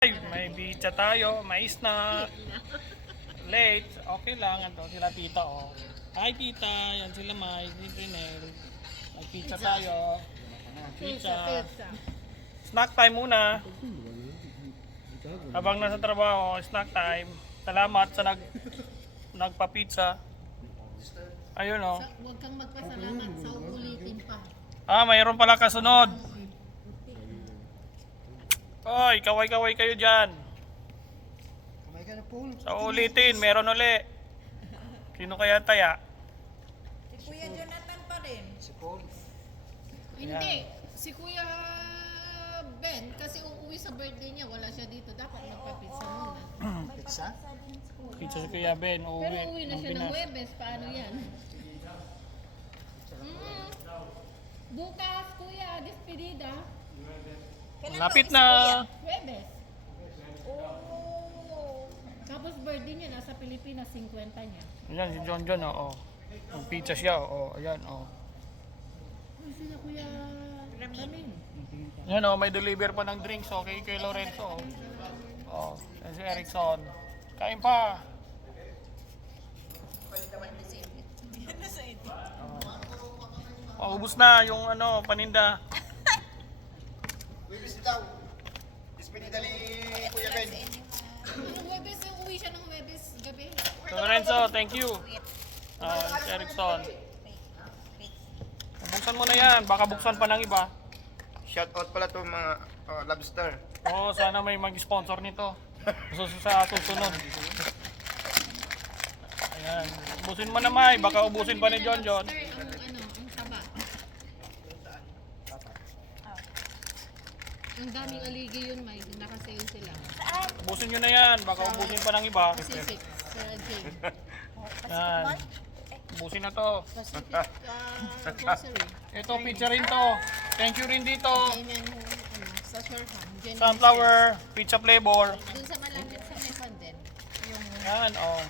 May pizza tayo, mais na. Late, okay lang. Ito sila tita, oh. Hi tita, yan sila May, si Trinel. May pizza tayo. Pizza. Snack time muna. Habang nasa trabaho, snack time. Salamat sa nagpa-pizza. Ayun, oh. Huwag kang magpasalamat sa uulitin pa. Mayroon pala kasunod. Oy, kaway-kaway kayo dyan. Kamay ka na, Paul. Sa ulitin, meron uli. Sino kaya taya? Si Kuya Jonathan pa rin. Si Paul. Hindi. Si Kuya Ben, kasi uuwi sa birthday niya, wala siya dito. Dapat magpa-pizza muna. Pizza? Pizza si Kuya Ben, uuwi. Pero uuwi na ng siya ng Pinas. Huwebes. Paano yan? Bukas, Kuya, despedida. Lapit na. Huwebes. Oh. Tapos birthday niya, nasa Pilipinas, 50 niya. Ayan, si John John, oh. Ang pizza siya, oh. Ayan, oh. Uy, sila Kuya Ramin. Ayan, oh, may deliver pa ng drinks, okay, kay Lorenzo, oh. Ayan si Erickson. Kain pa. Ubus na yung ano, paninda. Wibis daw. Despedida ni Kuya Ben. Ano Huwebes? Uuwi siya ng Huwebes gabi. Lorenzo, thank you. Si Erickson. Buksan mo na yan, baka buksan pa ng iba. Shout out pala to mga lobster. Oo, sana may mag-sponsor nito. Sa susunod. Ayan. Ubusin mo na, May. Baka ubusin pa ni John John. Ang saba. Ang daming aligi yun, May. Naka-sale sila. Ubusin nyo na yan. Baka ubusin pa ng iba. Pacific. Sir Jane. Yan. Ubusin na to. Pacific grocery. Ito, pizza rin to. Thank you rin dito. Ganyan yung sa Shoreham. Genesis. Sunflower, pizza flavor. Dun sa malapit sa Mekon din. Yung Yan, oh.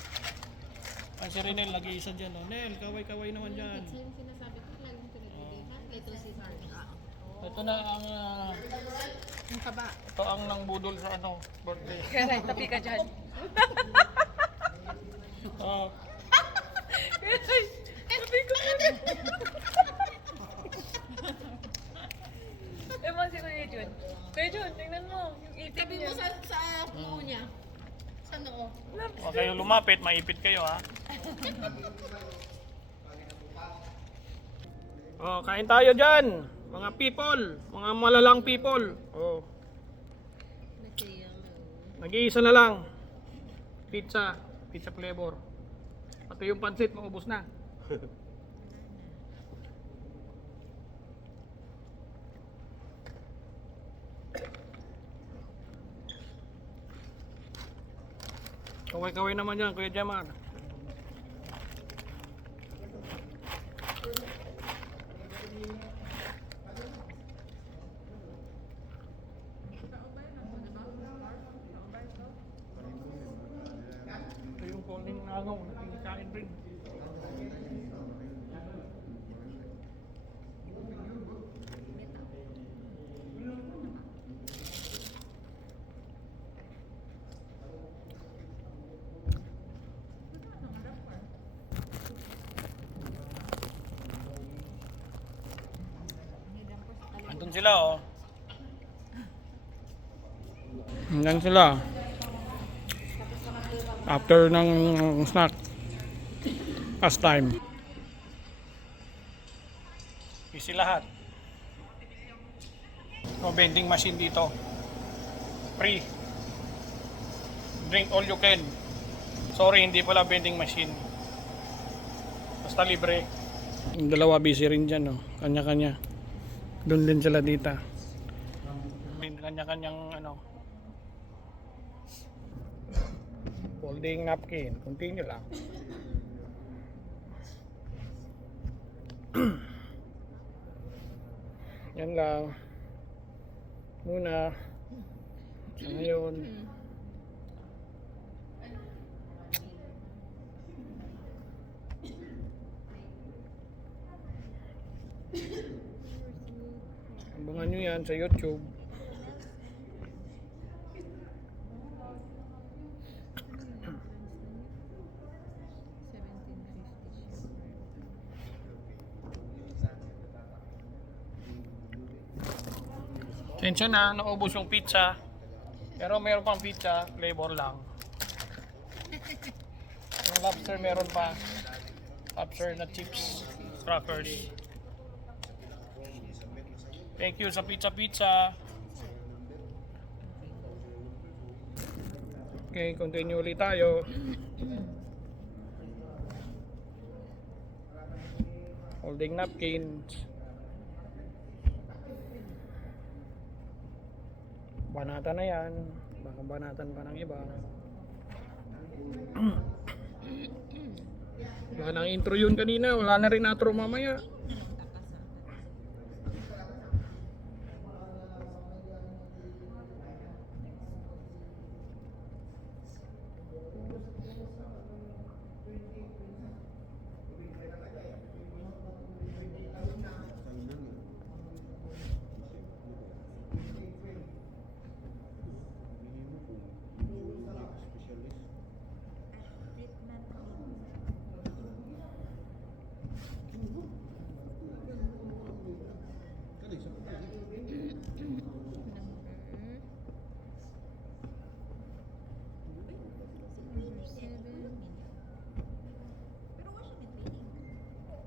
Ay, si Renel, nag-iisa dyan, oh. Nel, kaway-kaway naman dyan. pizza yung sinasabi ko, laging pinag-ibig. Little Caesar. Ito na ang, Yung kaba. ito ang nang budol sa ano, birthday. Kaya tapi ka dyan. Oh. Ewan si Kuya Jun. Kuya Jun, tingnan mo. Yung ipit Tabi mo niya. sa noo niya. Sa noo. Huwag kayo lumapit, maipit kayo, ha. Oh, kain tayo dyan. Mga people, mga malalang people. Oh, nag-iisa na lang. Pizza, pizza flavor. Pati yung pansit, maubos na. Kaway-kaway naman yan, Kuya Jamar. Ito yung konting nangaw na pinakain rin. Andun sila, oh. Andun sila. After ng snack, as time. Busy lahat. No vending machine dito. Free. Drink all you can. Sorry, hindi pala vending machine. Basta libre. Yung dalawa busy rin dyan, oh. Kanya-kanya. Doon din sila dito. Kanya-kanyang ano. Folding napkin. Continue lang. Yan lang. Muna. Sa ngayon. Abangan nyo yan sa YouTube. Pasensya na, naubos yung pizza. Pero meron pang pizza, flavor lang. Yung lobster meron pa. Lobster na chips, crackers. Thank you sa pizza. Okay, continue ulit tayo. Holding napkins. Banatan na yan. Baka banatan pa ng iba. Wala nang intro yun kanina. Wala na rin outro mamaya.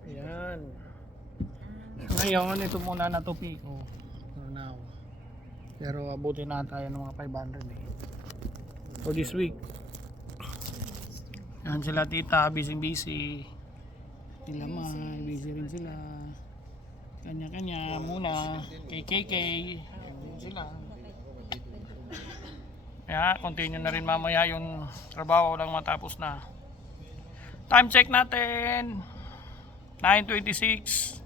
Ayan. Ngayon, ito muna na topic ko. For now. Pero abutin na tayo ng mga 500 eh. For this week. Yan sila tita, busy. Sila May, busy rin sila. Kanya-kanya muna. KKK. Yan din sila. Kaya, continue na rin mamaya yung trabaho lang matapos na. Time check natin. 9:26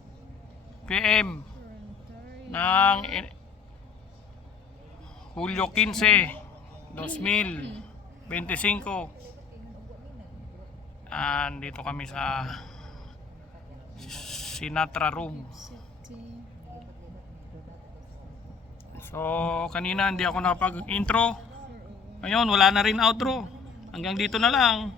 PM ng Hulyo 15, 2025. Dito kami sa Sinatra Room. So, kanina hindi ako nakapag-intro. Ngayon, wala na rin outro. Hanggang dito na lang.